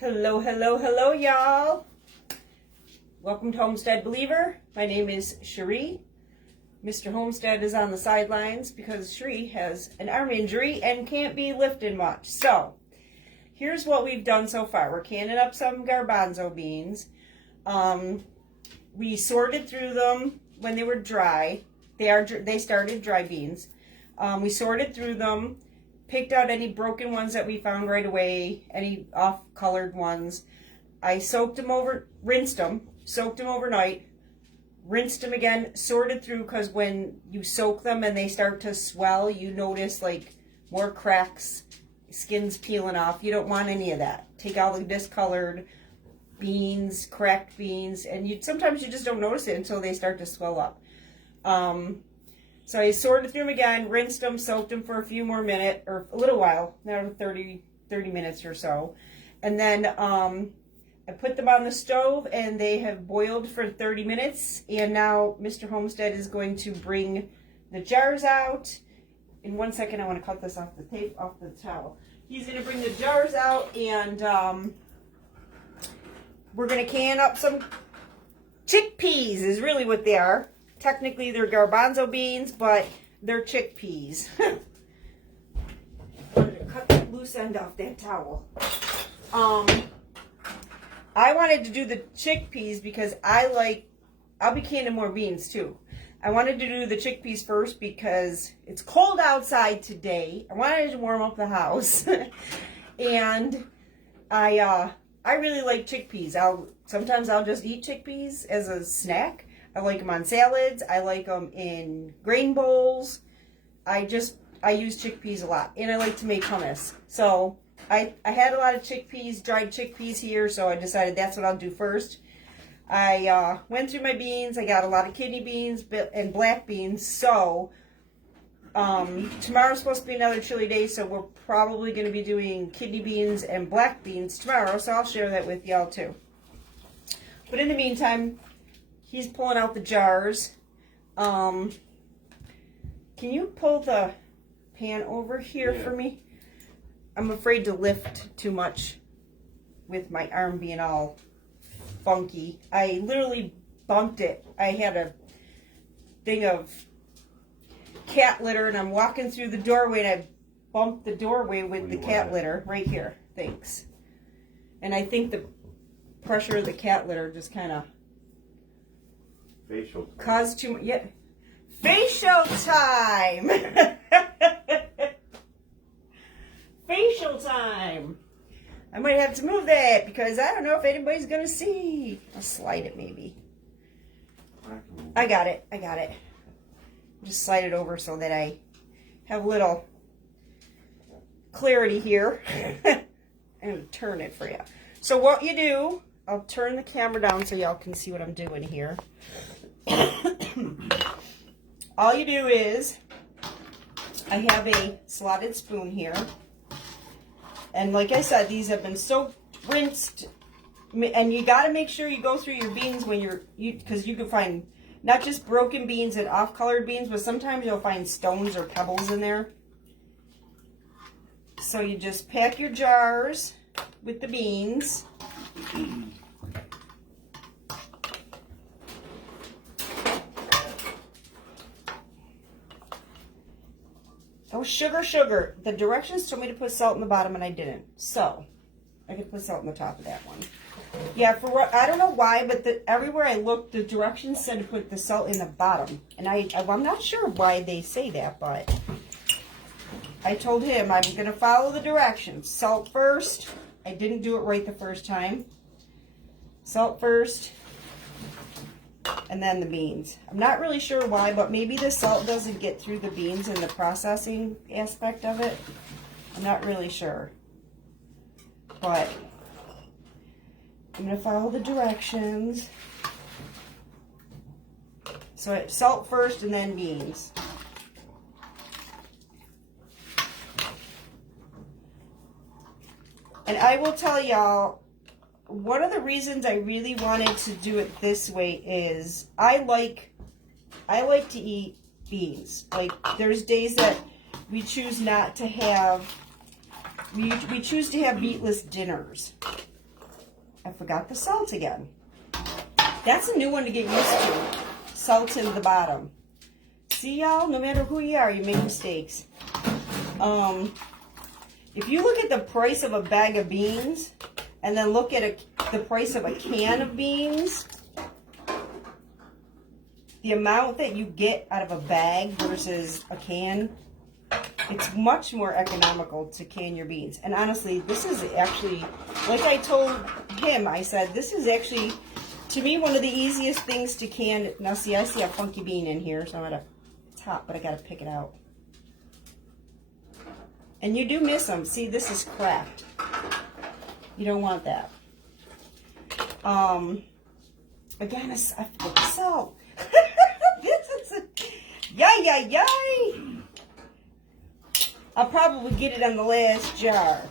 Hello, hello, hello, y'all. Welcome to Homestead Believer. My name is Cherie. Mr. Homestead is on the sidelines because Cherie has an arm injury and can't be lifted much. So, here's what we've done so far. We're canning up some garbanzo beans. We sorted through them when they were dry. They started dry beans. We sorted through them, picked out any broken ones that we found right away, any off-colored ones. I soaked them overnight, rinsed them again, sorted through, because when you soak them and they start to swell, you notice like more cracks, skin's peeling off. You don't want any of that. Take all the discolored beans, cracked beans, and sometimes you just don't notice it until they start to swell up. So I sorted through them again, rinsed them, soaked them for a few more minutes, or a little while, now 30 minutes or so. And then I put them on the stove and they have boiled for 30 minutes. And now Mr. Homestead is going to bring the jars out. In 1 second, I want to cut this off the towel. He's going to bring the jars out and we're going to can up some chickpeas is really what they are. Technically, they're garbanzo beans, but they're chickpeas. I'm going to cut the loose end off that towel. I wanted to do the chickpeas because I'll be canning more beans too. I wanted to do the chickpeas first because it's cold outside today. I wanted to warm up the house. And I really like chickpeas. Sometimes I'll just eat chickpeas as a snack. I like them on salads. I like them in grain bowls. I use chickpeas a lot. And I like to make hummus. So I had a lot of chickpeas, dried chickpeas here, so I decided that's what I'll do first. I went through my beans. I got a lot of kidney beans and black beans. So tomorrow's supposed to be another chilly day, so we're probably going to be doing kidney beans and black beans tomorrow, so I'll share that with y'all too. But in the meantime, he's pulling out the jars. Can you pull the pan over here for me? I'm afraid to lift too much with my arm being all funky. I literally bumped it. I had a thing of cat litter and I'm walking through the doorway and I bumped the doorway with the cat litter right here. Thanks. And I think the pressure of the cat litter just kind of caused too much. Yeah. Facial time! Facial time! I might have to move that because I don't know if anybody's going to see. I'll slide it maybe. I got it. Just slide it over so that I have a little clarity here. I'm going to turn it for you. So what you do, I'll turn the camera down so y'all can see what I'm doing here. All you do is, I have a slotted spoon here. And like I said, these have been soaked, rinsed, and you got to make sure you go through your beans when because you can find not just broken beans and off-colored beans, but sometimes you'll find stones or pebbles in there. So you just pack your jars with the beans. Oh, sugar. The directions told me to put salt in the bottom and I didn't. So, I could put salt in the top of that one. Yeah, I don't know why, but everywhere I looked, the directions said to put the salt in the bottom. And I'm not sure why they say that, but I told him I'm going to follow the directions. Salt first. I didn't do it right the first time. Salt first. And then the beans. I'm not really sure why, but maybe the salt doesn't get through the beans in the processing aspect of it. I'm not really sure. But I'm going to follow the directions. So salt first and then beans. And I will tell y'all, one of the reasons I really wanted to do it this way is I like to eat beans. Like, there's days that we choose not to have, we choose to have meatless dinners. I forgot the salt again. That's a new one to get used to. Salt in the bottom. See, y'all, no matter who you are, you make mistakes. If you look at the price of a bag of beans and then look at the price of a can of beans, the amount that you get out of a bag versus a can, it's much more economical to can your beans. And honestly, this is actually, like I told him, I said, this is actually, to me, one of the easiest things to can. Now, see, I see a funky bean in here, so I'm going to, it's hot, but I got to pick it out. And you do miss them. See, this is cracked. You don't want that. Again, I forgot the salt. This is a, yay. I'll probably get it on the last jar.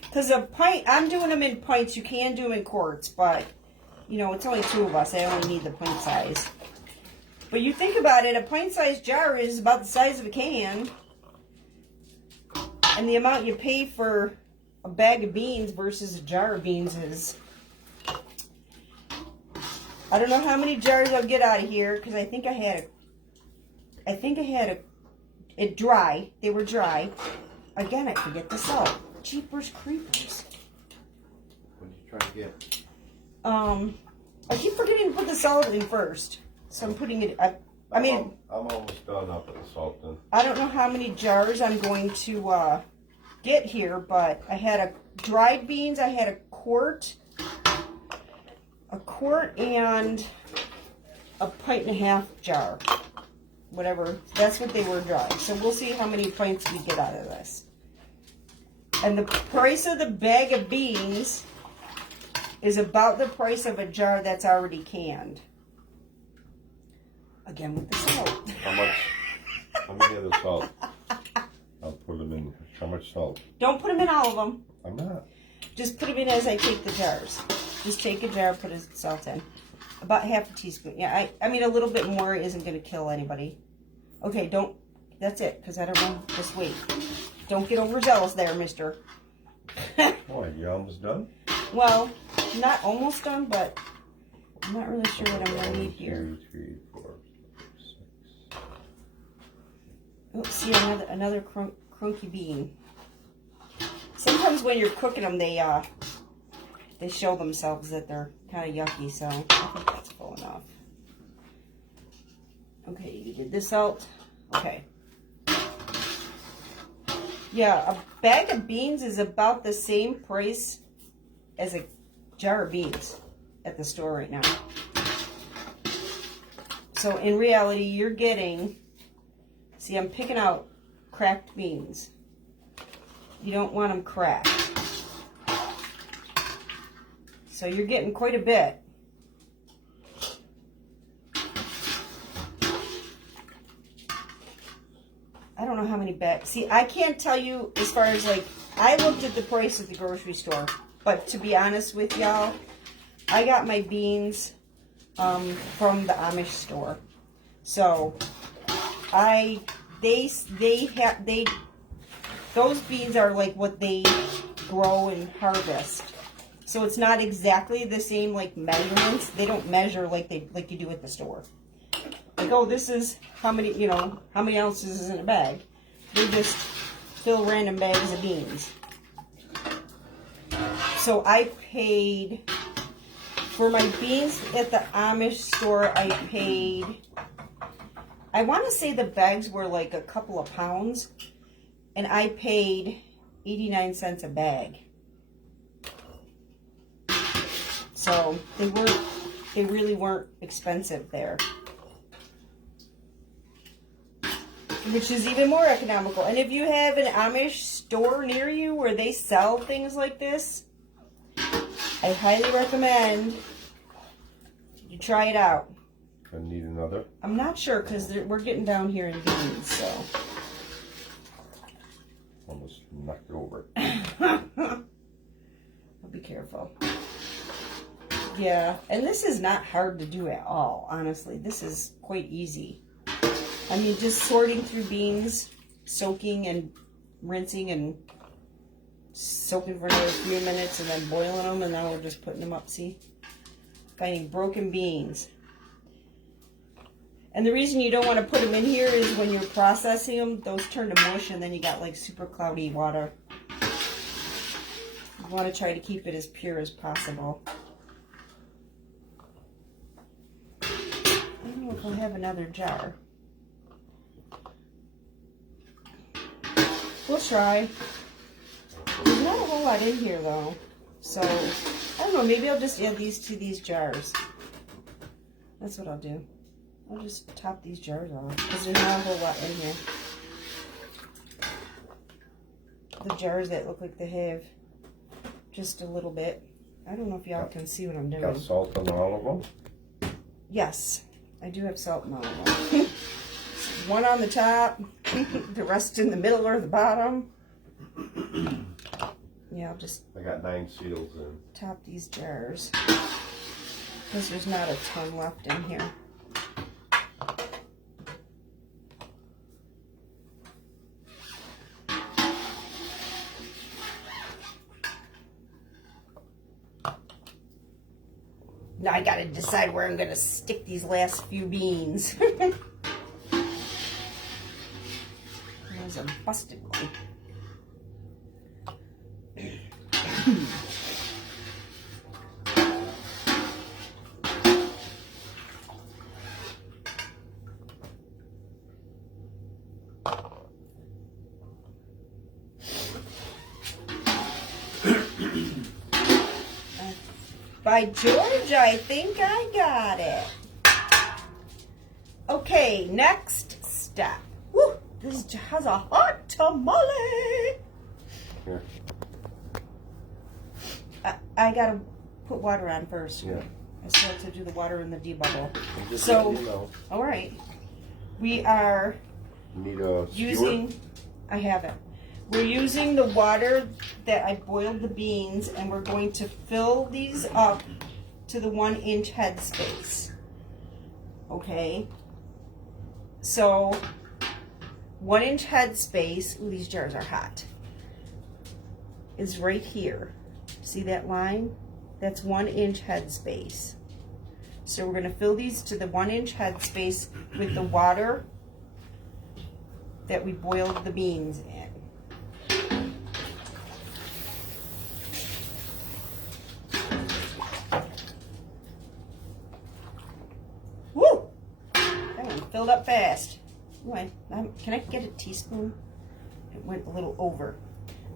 Because a pint, I'm doing them in pints. You can do them in quarts, but, you know, it's only 2 of us. I only need the pint size. But you think about it, a pint-sized jar is about the size of a can. And the amount you pay for a bag of beans versus a jar of beans is... I don't know how many jars I'll get out of here, because I think I had it dry. They were dry. Again, I forget the salt. Jeepers creepers. What are you trying to get? I keep forgetting to put the salt in first. So I'm putting it, I mean... I'm almost done up with the salt then. I don't know how many jars I'm going to get here, but I had a dried beans. I had a quart and a pint and a half jar. Whatever. That's what they were dry. So we'll see how many pints we get out of this. And the price of the bag of beans is about the price of a jar that's already canned. Again with the salt. How much? How many of the salt? I'll put them in. How much salt? Don't put them in all of them. I'm not. Just put them in as I take the jars. Just take a jar, put a salt in. About half a teaspoon. Yeah, I mean, a little bit more isn't going to kill anybody. Okay, don't. That's it, because I don't know. Just wait. Don't get overzealous there, mister. What, you almost done? Well, not almost done, but I'm not really sure what I'm going to need here. 2, 3, 4, 5, 6. Oh, see, another crunky bean. Sometimes when you're cooking them, they show themselves that they're kind of yucky, so I think that's full enough. Okay, you did the salt. Okay. Yeah, a bag of beans is about the same price as a jar of beans at the store right now. So in reality, you're getting, see, I'm picking out cracked beans. You don't want them cracked. So you're getting quite a bit. I don't know how many bags. See, I can't tell you as far as like, I looked at the price at the grocery store. But to be honest with y'all, I got my beans from the Amish store. So those beans are like what they grow and harvest. So it's not exactly the same like measurements. They don't measure like you do at the store. Like, oh, this is how many, you know, how many ounces is in a bag. They just fill random bags of beans. So I paid, for my beans at the Amish store, I paid, I want to say the bags were like a couple of pounds. And I paid 89 cents a bag. So they really weren't expensive there. Which is even more economical. And if you have an Amish store near you where they sell things like this, I highly recommend you try it out. I need another? I'm not sure because we're getting down here in beans, so. Almost knocked it over. I'll be careful. Yeah, and this is not hard to do at all, honestly. This is quite easy. I mean, just sorting through beans, soaking and rinsing and soaking for another few minutes and then boiling them, and now we're just putting them up. See? Finding broken beans. And the reason you don't want to put them in here is when you're processing them, those turn to mush, and then you got like super cloudy water. You want to try to keep it as pure as possible. I don't know if I'll have another jar. We'll try. There's not a whole lot in here though. So, I don't know, maybe I'll just add these to these jars. That's what I'll do. I'll just top these jars off because there's not a whole lot in here. The jars that look like they have just a little bit. I don't know if y'all can see what I'm doing. Got salt on all of them? Yes, I do have salt in all of them. One on the top, the rest in the middle or the bottom. Yeah, I'll just... I got 9 seals in. Top these jars. Because there's not a ton left in here. Now I gotta decide where I'm gonna stick these last few beans. There's a busted one. By George, I think I got it. Okay, next step. Woo, this has a hot tamale. Here. I gotta put water on first. Yeah. I still have to do the water in the debubble. Just So, let you know. all right. We are Need a using, skewer? I have it. We're using the water that I boiled the beans, and we're going to fill these up to the 1-inch head space. Okay? So, 1-inch head space, ooh, these jars are hot, is right here. See that line? That's 1-inch head space. So we're gonna fill these to the 1-inch head space with the water that we boiled the beans in. Woo! That one filled up fast. Ooh, can I get a teaspoon? It went a little over.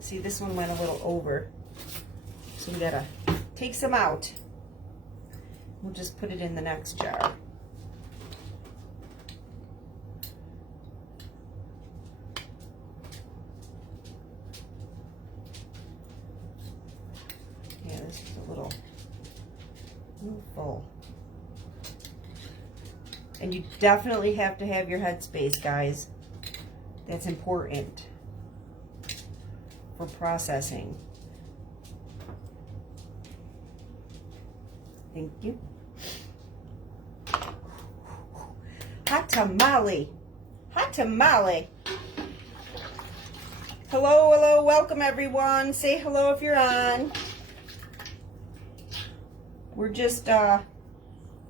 See, this one went a little over. So we gotta take some out. We'll just put it in the next jar. Yeah, this is a little full. And you definitely have to have your headspace, guys. That's important for processing. Thank you. Hot tamale. Hot tamale. Hello, hello, welcome everyone. Say hello if you're on. We're just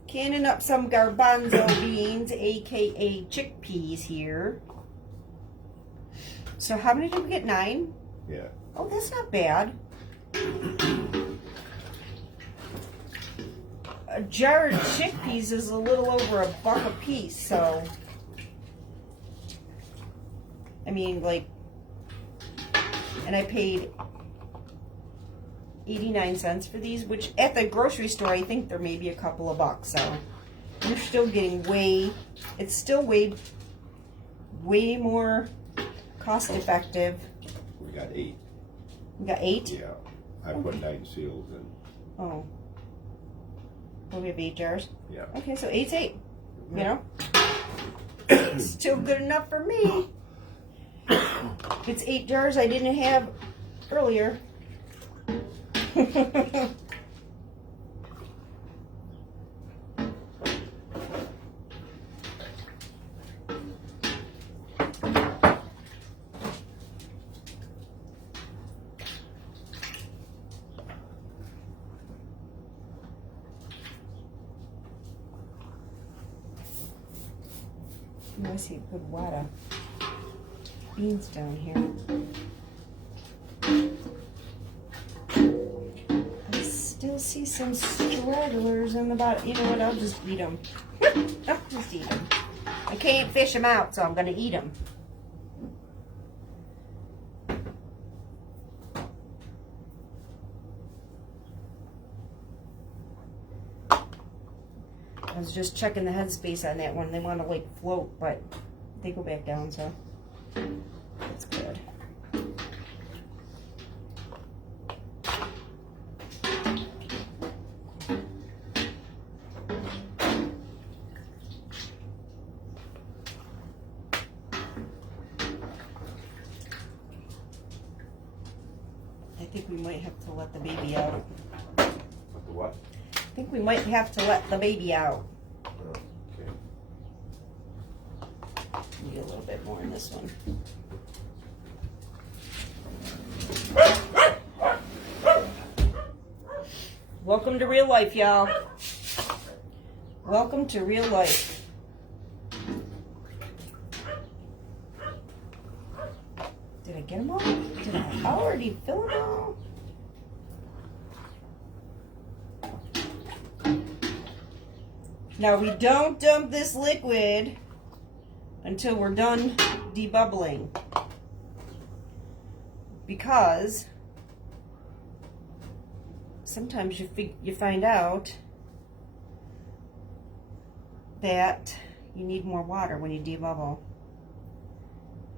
canning up some garbanzo beans, aka chickpeas here. So how many did we get? 9? Yeah. Oh, that's not bad. A jar of chickpeas is a little over $1 a piece, so I mean, like, and I paid 89 cents for these, which at the grocery store I think they're maybe a couple of bucks, so you're still getting it's still way more cost effective. We got 8. We got 8? Yeah. I put 9 seals in. Oh. Well, we have 8 jars? Yeah. Okay, so 8's 8. You know? Still good enough for me. It's 8 jars I didn't have earlier. Oh, I see a good wad of beans down here. I still see some stragglers in the bottom. You know what? I'll just eat them. I'll just eat them. I can't fish them out, so I'm going to eat them. I was just checking the headspace on that one. They want to like float, but they go back down, so that's good. I think we might have to let the baby out. Let the what? I think we might have to let the baby out. Okay. Need a little bit more in this one. Welcome to real life, y'all. Welcome to real life. Did I get them all? Did I already fill them all? Now we don't dump this liquid until we're done debubbling, because sometimes you find out that you need more water when you debubble.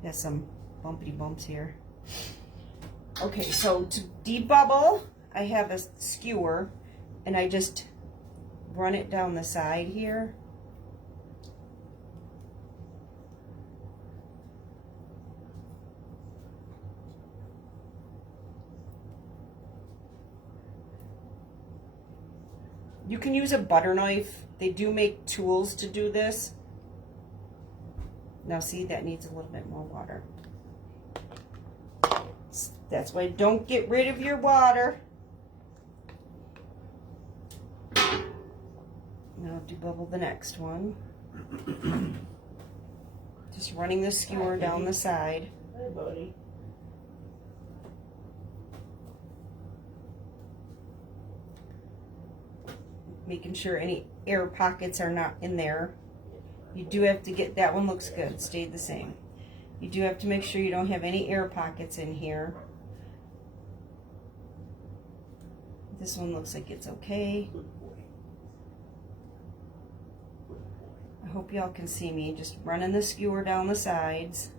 Got some bumpity bumps here. Okay, so to debubble, I have a skewer and I just run it down the side here. You can use a butter knife. They do make tools to do this. Now see, that needs a little bit more water. That's why don't get rid of your water. Now debubble the next one. Just running the skewer down the side. Hey, buddy. Making sure any air pockets are not in there. You do have to get, that one looks good, stayed the same. You do have to make sure you don't have any air pockets in here. This one looks like it's okay. I hope y'all can see me. Just running the skewer down the sides.